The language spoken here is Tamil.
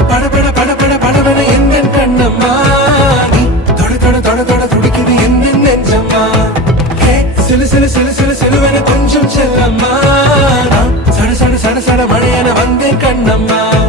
படபட படபட படபட எந்த கண்ணம்மா நீ தொட தொட தொட தொட துடிக்குது எந்த நெஞ்சம்மா சிலு சிலு சிலு சிலு சிலுவென கொஞ்சம் செல்லம்மா சட சட சட சட மழையென வந்தேன் கண்ணம்மா